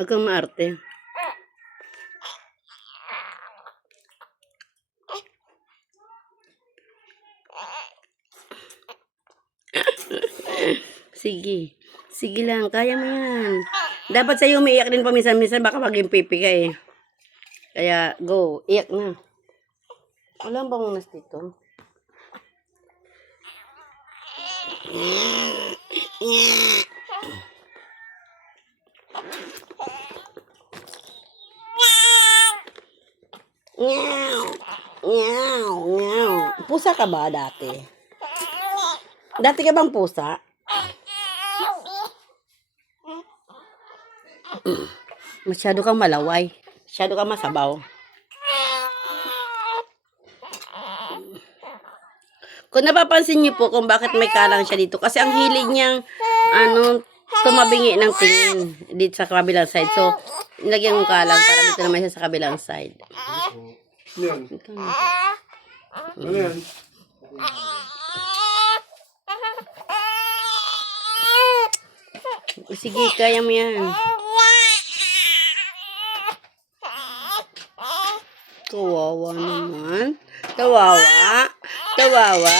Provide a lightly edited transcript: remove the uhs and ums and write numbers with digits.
Huwag kang maarte. Sige. Sige lang, kaya mo yan. Dapat sa'yo umiiyak din paminsan-minsan, baka maging pipi ka eh. Kaya, go. Iyak na. Wala bang unas dito? Meow. Meow. Meow. Pusa ka ba dati? Dati ka bang pusa? Masyado kang malaway. Masyado kang masabaw. Kung napapansin niyo po kung bakit may kalang siya dito. Kasi ang hilig niyang, tumabingi ng tingin dito sa kabilang side. So, nilagyan ng kalang para dito naman siya sa kabilang side. Yan. Ano yan? Sige, kaya mo yan. Kawawa naman. Kawawa. Kawawa.